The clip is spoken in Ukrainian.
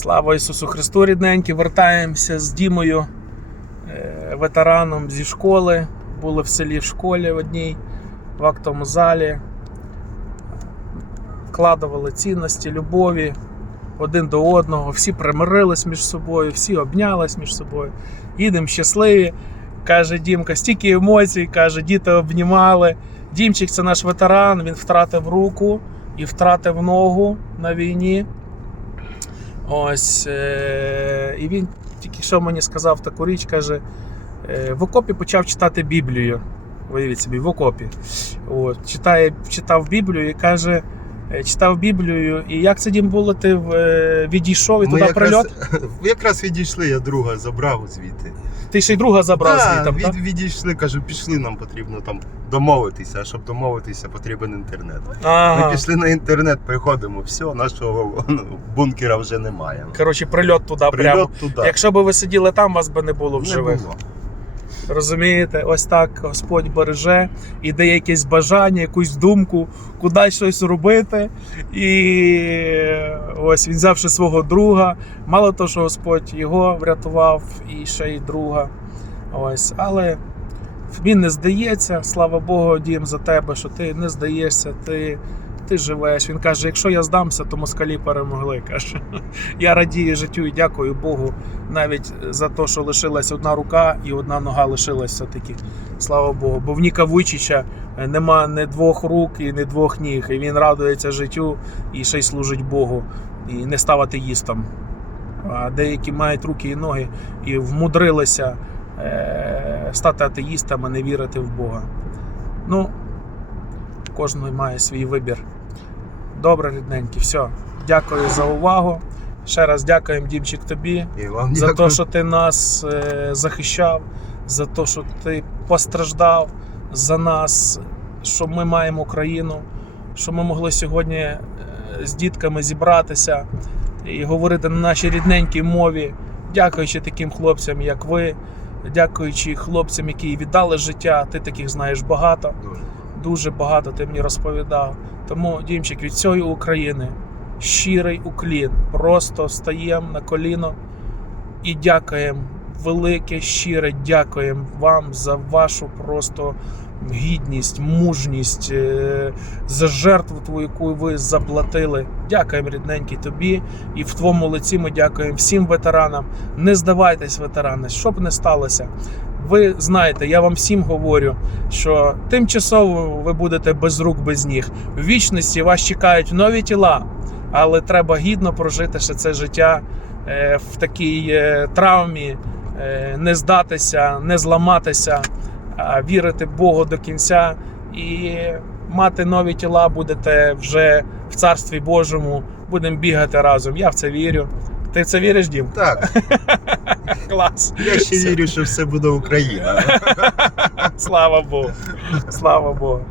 Слава Ісусу Христу, рідненькі. Вертаємося з Дімою, е, ветераном зі школи. Були в селі в школі в одній, в актовому залі. Вкладували цінності, любові один до одного. Всі примирились між собою, всі обнялись між собою. Їдемо щасливі. Каже Дімка, стільки емоцій, каже, діти обнімали. Дімчик це наш ветеран, він втратив руку і втратив ногу на війні. Ось. Е- і він тільки що мені сказав таку річ, каже, е- в окопі почав читати Біблію. Уявіть собі, в окопі. От, читає, читав Біблію і каже. Е, Читав Біблію, і як це дім було, ти е, відійшов і Ми туди прильот? якраз, якраз відійшли, я друга забрав звідти. Ти ще й друга забрав Да, звітом, від, так? відійшли, кажу, пішли, нам потрібно там домовитися, а щоб домовитися, потрібен інтернет. Ми пішли на інтернет, приходимо, все, нашого ну, бункера вже немає. Коротше, прильот туди прямо. Туди. Якщо б ви сиділи там, вас би не було в не було. Розумієте, ось так Господь береже і дає якесь бажання, якусь думку, куди щось робити. І ось він взявши свого друга. Мало того, що Господь його врятував, і ще й друга. Ось, але він не здається. Слава Богу, дім за тебе, що ти не здаєшся, ти, ти живеш. Він каже: якщо я здамся, то москалі перемогли. каже. Я радію життю і дякую Богу навіть за те, що лишилась одна рука і одна нога лишилась все-таки. Слава Богу. Бо в Ніка Вуйчича е, нема не двох рук і не двох ніг. І він радується життю і ще й служить Богу, і не став атеїстом. А деякі мають руки і ноги і вмудрилися е, стати атеїстами, не вірити в Бога. Ну, кожен має свій вибір. Добре, рідненькі, все. Дякую за увагу. Ще раз дякуємо, Дімчик, тобі І вам за те, що ти нас е, захищав, за те, що ти постраждав за нас, що ми маємо країну, що ми могли сьогодні е, з дітками зібратися і говорити на нашій рідненькій мові, дякуючи таким хлопцям, як ви, дякуючи хлопцям, які віддали життя. Ти таких знаєш багато Дуже. Дуже багато ти мені розповідав. Тому, Дімчик, від цієї України щирий уклін. Просто стаємо на коліно і дякуємо. Велике, щире дякуємо вам за вашу просто гідність, мужність, е, за жертву, твою, яку ви заплатили. Дякуємо, рідненький, тобі. І в твоєму лиці ми дякуємо всім ветеранам. Не здавайтесь, ветерани, що б не сталося. Ви знаєте, я вам всім говорю, що тимчасово ви будете без рук, без ніг. В вічності вас чекають нові тіла, але треба гідно прожити ще це життя е, в такій е, травмі, е, не здатися, не зламатися, а вірити Богу до кінця і мати нові тіла будете вже в Царстві Божому. Будемо бігати разом. Я в це вірю. Ти в це віриш, Дім? Так, Клас. я ще вірю, що все буде Україна. Слава Богу. Слава Богу.